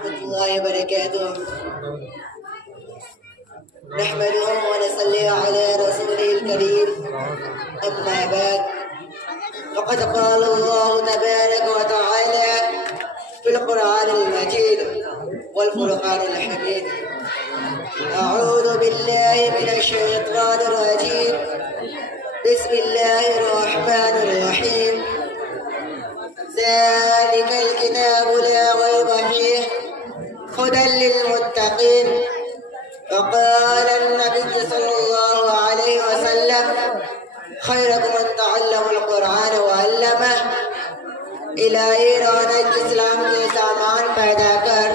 ورحمة الله وبركاته. نحمده ونصلي على رسوله الكريم. أما بعد، فقد قال الله تبارك وتعالى في القرآن المجيد والفرقان الحميد: أعوذ بالله من الشيطان الرجيم. بسم الله الرحمن الرحيم. ذلك الكتاب لا ريب فيه هدى للمتقين. وقال النبي صلى الله عليه وسلم: خيركم من تعلم القرآن وعلمه. الہی رونق اسلام کے سامان پیدا کر،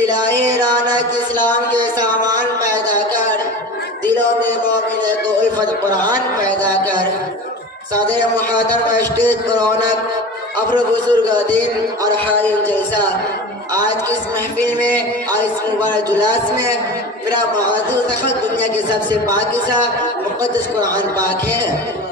الہی رونق اسلام کے سامان پیدا کر، دلوں میں مومن کو الفت قرآن پیدا کر. صدر محترم اشتید رونق ابر بزرگ دین اور حریم جلسہ، آج کی اس محفل میں اور اس مبارک جلاس میں میرا معزز تخت دنیا کے سب سے پاکیزہ مقدس قرآن پاک ہے.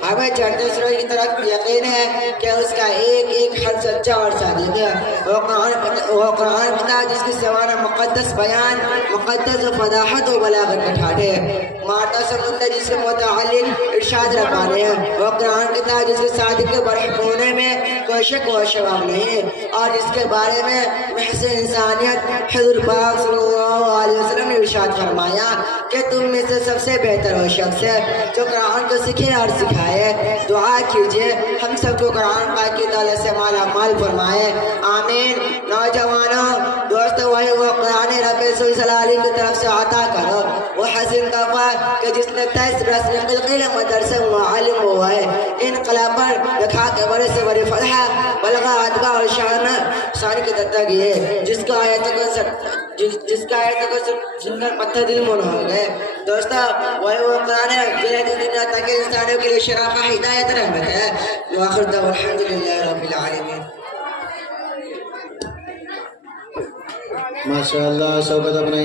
ہمیں چڑھتے سورج کی طرف یقین ہے کہ اس کا ایک ایک حرف سچا اور صادق ہے. وہ قرآن کتاب جس کی سوانح مقدس بیان، مقدس و فضاحت و بلاغت کا ٹھاٹ ہے. مارتا سمندر جس کے متعلق ارشاد ربانی ہے. وہ قرآن کتاب جس کے صادق کے برحق ہونے میں کوئی شک و شباب نہیں، اور جس کے بارے میں محض انسانیت حضور پاک صلی اللہ علیہ وسلم نے ارشاد فرمایا کہ تم میں سے سب سے بہتر وہ شخص ہے جو قرآن کو سیکھے اور سکھائے. دعا کیجئے ہم سب کو قرآن پاک کی دولت سے مالا مال فرمائے، آمین. نوجوانوں، دوستو، وہی وہ قرآن رب صلی اللہ علیہ کی طرف سے عطا کرو، وہ حسین تحفہ کہ جس نے 23 برس میں قلقیل مدرسے معلم ہوا ہے. انقلاب پر لکھا کے بڑے سے بڑی فتح بلغا ادبا اور شان کی دتہ کی ہے، جس کا آیت کو سن کر پتھر دل من ہو گئے. دوستو، وہی وہ قرآن ہے جنہیں دنیا تک انسانوں کے لیے شرافہ ہدایت رحمت ہے. وآخر دعوانا الحمدللہ رب العالمین. ماشاءاللہ. شوکت اپنا